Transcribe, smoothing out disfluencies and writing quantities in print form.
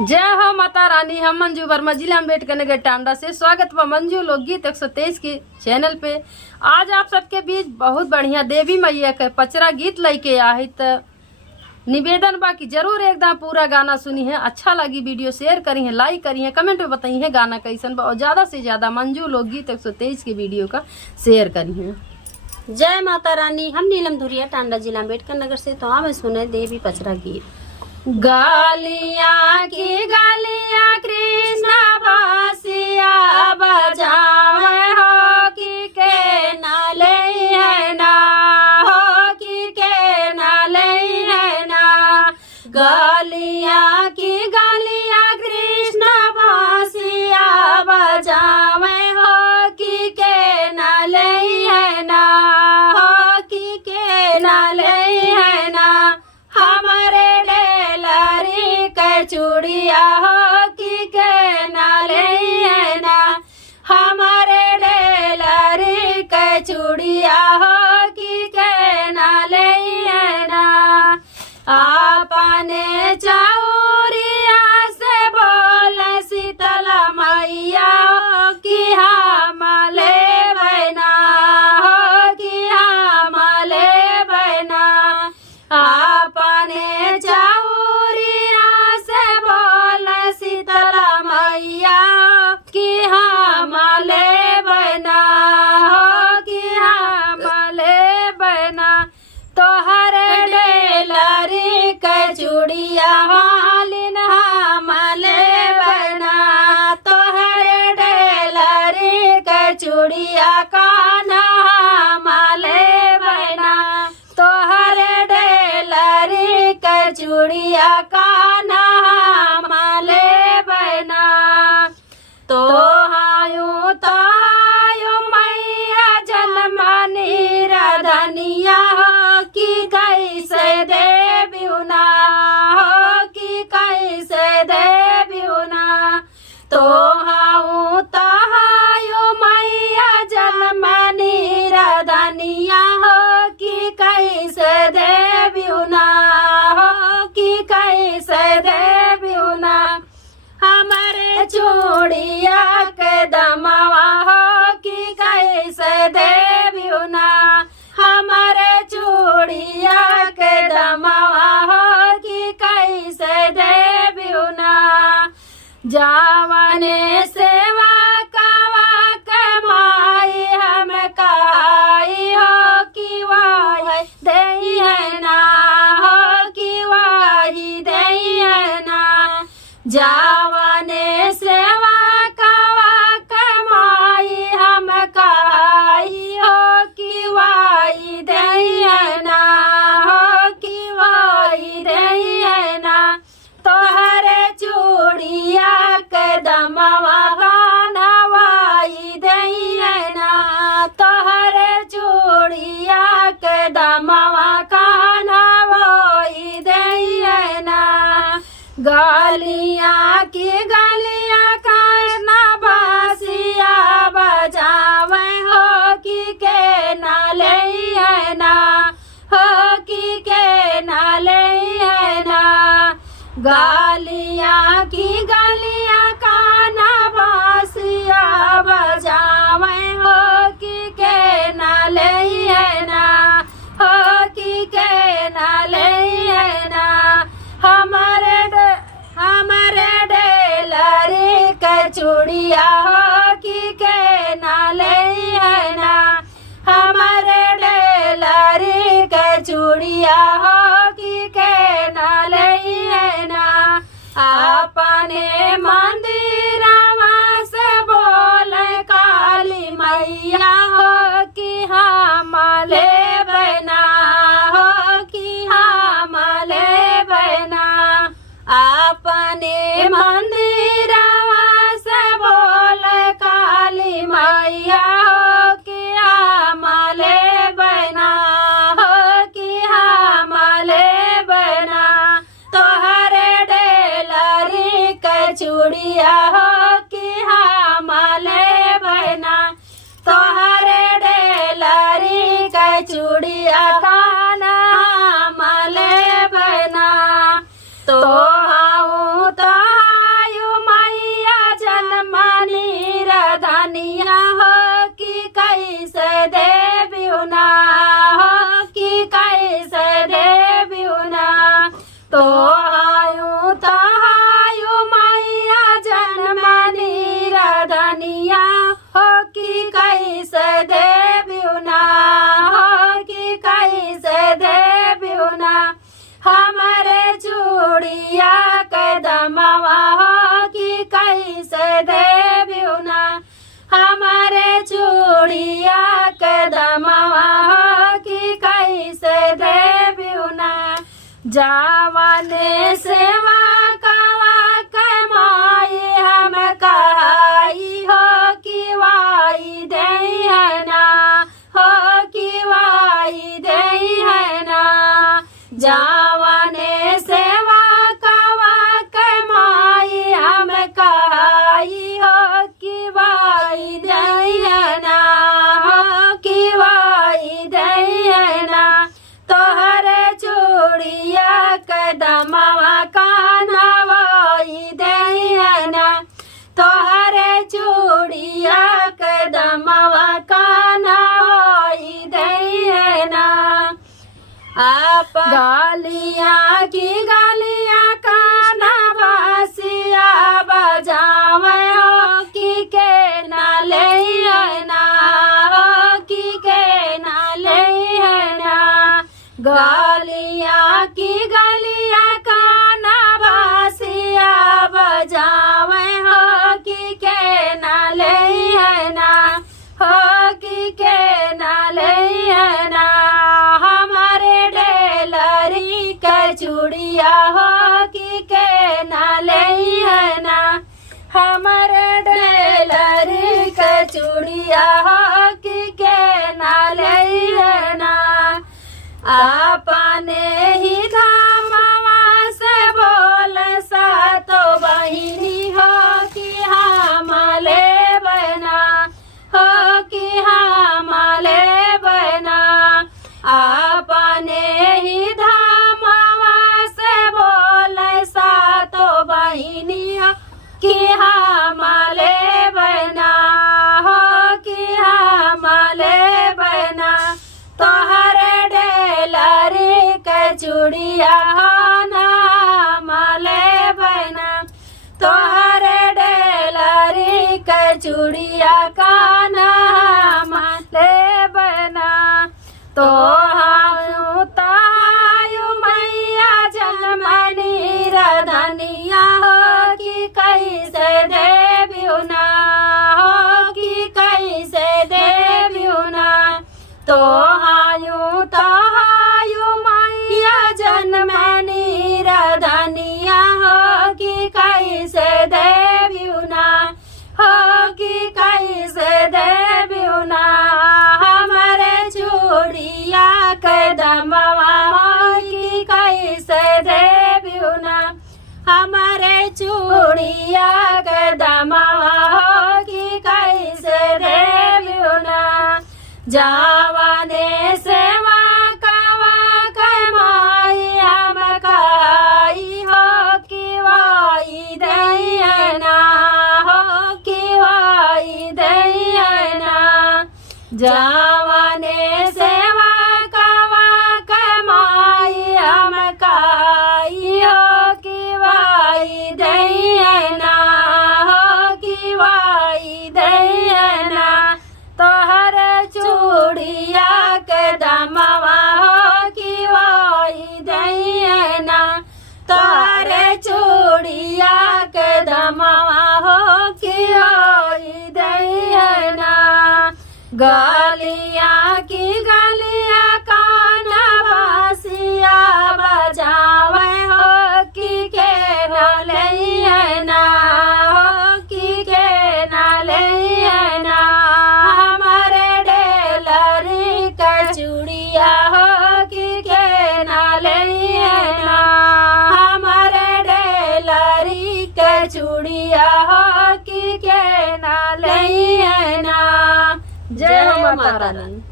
जय हो माता रानी। हम मंजू वर्मा जिला अम्बेडकर नगर टांडा से स्वागत व मंजू लोकगीत 123 के चैनल पे। आज आप सबके बीच बहुत बढ़िया देवी मैया के पचरा गीत लेके आए। तो निवेदन बाकी जरूर एकदम पूरा गाना सुनी है। अच्छा लगी वीडियो शेयर करी है, लाइक करी है, कमेंट में बताई है गाना कैसन बा और ज्यादा से ज्यादा मंजू लोकगीत 123 के वीडियो का शेयर करी है। जय माता रानी। हम नीलम धुरिया टांडा जिला अम्बेडकर नगर से। तो हमें सुने देवी पचरा गीत। गालियाँ की गालियाँ कृष्णा बासिया बजावे हो कि के नाले है ना, हो कि के नाले है ना। गालियाँ की गालियाँ कृष्णा बासिया बजावे हो कि के नाले है ना, हो कि के नाले है ना। हमारे चूड़िया हो कि के नाले है ना, हमारे डेलरी के चूड़िया हो कि के नाले है ना। आपने चौरिया से बोल शीतला मैया हो कि हम ले बना, हो कि हम ले बना। आपने कि हम ले बना, हो कि हम ले बना। तोहर डेलरी के चूड़िया मालिन हम ले बना, तोहर डेलरी के चूड़िया कान्हा हम ले बना, तोहर डेलरी के चूड़िया कान्हा हम ले बना। तो हायो मैया जन्मनी राधनिया हो कि कैसे देव्युना, हो कि कैसे देव्युना। तो हायो मैया जन्मनी राधनिया हो कि कैसे देव्युना, हो कि कैसे देव्युना। हमारे चूड़िया के दमवा हो कि कैसे देव्युना, हमारे चूड़िया के दमवा हो कि कैसे देव्युना। जावने सेवा कवा कमाई हम काई हो कि वाही दई है ना, हो कि वाही दई है ना। जावने सेवा कवा कमाई हम काई हो कि वाई दई है ना, हो कि वाई दई है ना। तोहरे चूड़िया के दमवा कान्हा वाई दई है ना, तोहरे चूड़िया के दमवा कान्हा वाई दई है ना। गालियाँ की गालियाँ कान्हा बासिया बजावे हो कि के नाले है ना, हो कि के नाले है ना। गालियाँ की गालियाँ कान्हा बासिया बजावे हो कि के नाले है ना, हो कि के नाले है ना। हमारे डेलरी के चूड़िया हो कि के नाले है ना, हमारे डेलरी के चूड़िया हो कि के नाले है ना। अपने मंदिरवा से बोल काली मैया हो कि हम ले बना, हो कि हम ले बना। अपने मंदिरवा से बोल काली मैया हो कि हम ले बना, हो कि हम ले बना। तोहरे डेलरी के चूड़िया हो कि हम ले बना, तोहरे डेलरी के चूड़िया कान्हा हम ले बना। तो जावने सेवा कवा कमाई हम कहाई हो कि वाई दई है ना, हो कि वाई दई है ना। जावने सेवा कवा कमाई हम कहाई हो कि वाई दई है ना, हो कि वाई दई है ना। तोहरे चूड़िया कदमवा कानवाई दई है ना, तोहरे चूड़िया कदमवा कानवाई दई है ना। आप गालियाँ की गालियाँ काना बासिया बजावे हो कि के ना ले है ना, हो कि के ना ले है ना। गालियाँ की गालियाँ काना बासिया बजावे हो कि के ना ले है ना, हो कि के ना ले है ना। हमारे डेलरी के चूड़िया हो कि के ना ले है ना, हमारे डेलरी के चूड़िया हो कि के ना ले है ना। अपने ही धामवा से बोल सा तो बहिनी हो कि हम ले बना, हो कि हम ले बना। अपने ही धामवा से बोल सा तो बहिनी हो कि हम ले बना, हो कि हम ले बना। तोहरे डेलरी के चूड़िया हो नाम ले बना, तोहरे डेलरी के चूड़िया का नाम ले बना। तो हायु तायु मैया जनमनी रधनिया हो कि कैसे देवियो ना, हो कि कैसे देवियो ना। तो हायु मैया जनमनी रधनिया हो कि कैसे देवियो ना, हो कि कैसे देवियो ना। हमारे चूड़िया कदमवा हो कि कैसे देवियो ना, हमारे चूड़िया कदमवा हो कि कैसे देवियो ना। जावने सेवा कवा कमाई हम कहाई हो कि वाई दई है ना, हो कि वाई दई है ना। जावने सेवा कवा कमाई हम कहाई हो कि वाई दई है ना, हो कि वाई दई है ना। तोहर चूड़िया कदमवा हो कि वाई दई है ना, तोहरे चूड़िया कदमवा हो कि वाई दई है ना। गालियाँ की गालियाँ काना बासिया बजावे हो कि के ना ले है ना, हो कि के ना ले है ना। हमारे डेलरी के चूड़िया हो कि के ना ले है ना, हमारे डेलरी के चूड़िया हो कि के ना ले है ना। जय माता रानी।